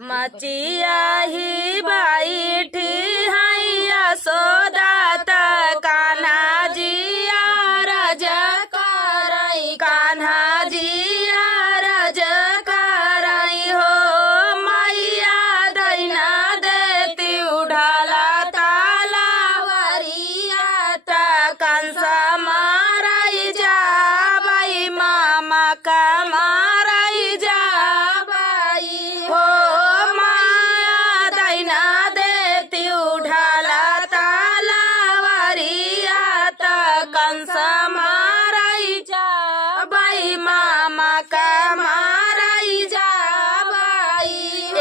मचिया ही बैठी हैया सोदात कान्हा जिया रज करई कान्हा जिया रज करई हो मैया दैना देती उढ़ाला ताला वरिया त कंस मारई जाबई मामा का मारई जाबई हो माया दैना देती उढ़ाला ताला वरिया त कंस मारई जाबई मामा का मारई जाबई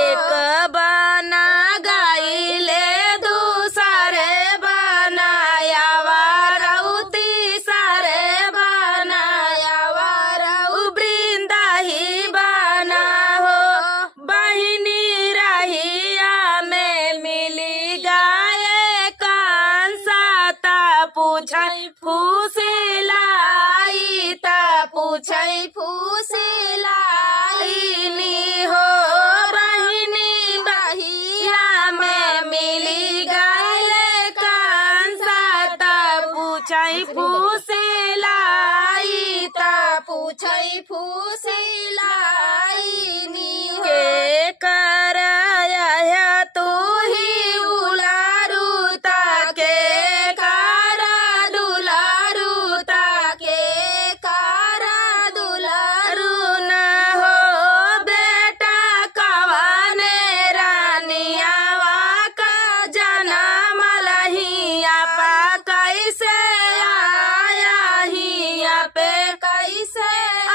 एक बना गाइले दूसरे बनाया वारौती सारे बनाया वारऊ वृंदा ही बना हो बहिनी रहिया में मिली गाये कंसा ता पूछई फूसिलाई ता पूछई फूसिलाई हो बहिनी बहिया में मिली गाये कंसा ता पूछई फूसिलाई ता पूछई फूसिलाई के करया तू ही उलारूता के कारा दुलारूता के कारा दुलारू न हो बेटा कवाने रानिया का जनम लहिया पा कैसे आया हिया पे कैसे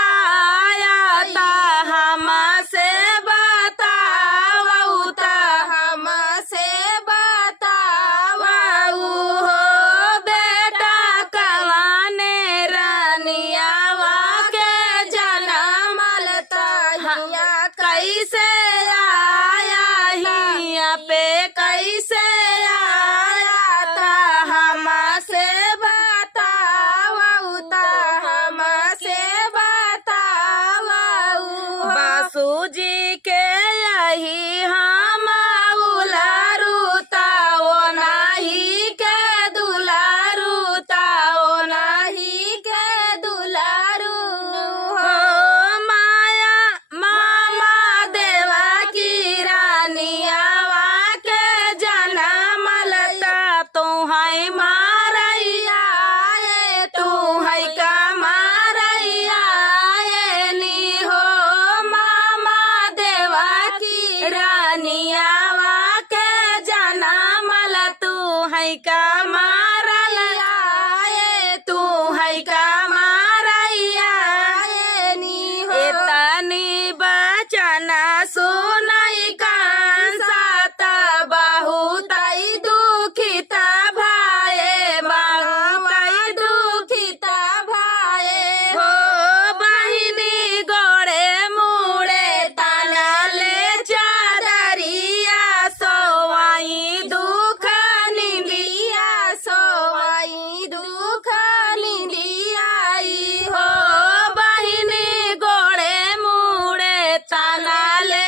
आया ता हमसे बतावऊ ता हमसे बतावऊ हो बेटा कवाने रानिया के जनम लहिया कैसे आया हिया पे कैसे आया ता हमसे बतावऊ ता हमसे बतावऊ बासूजी के यही हम उलारूता ओ नाही के दुलारूता ओ नाही के दुलारू हो माया मामा देवा की रानिया के जनम लता तू है मारैया तू है का मारैया नी हो मामा देवा की रानिया के जनम ल तू है का मारैया तू है का मारैया नी हो तनी बचना सुनई कंसा त बहुत दुखित भाए बहुत दुखित भाए हो बहिनी गोड़े मुड़े तना ले चादरिया सोवाई दुख निंदिया सोवाई दुख निंदियाई हो बहिनी गोड़े मुड़े तना ले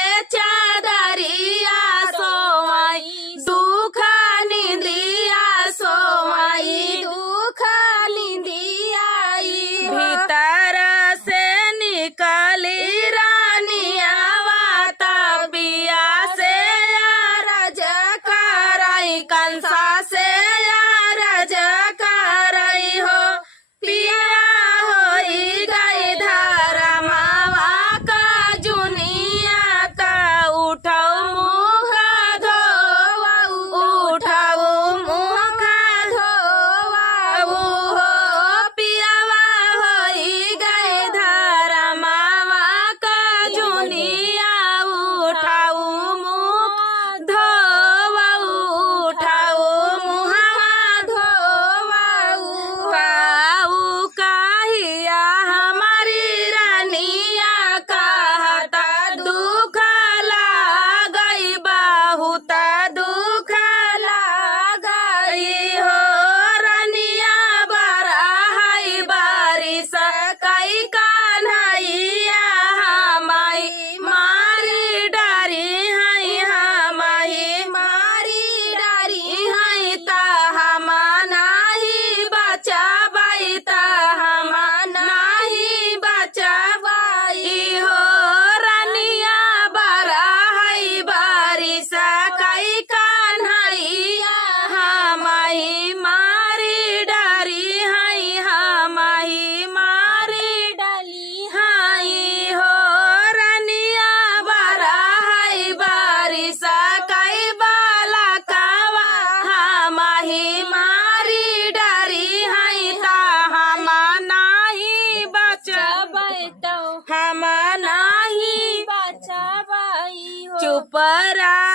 चुप रहा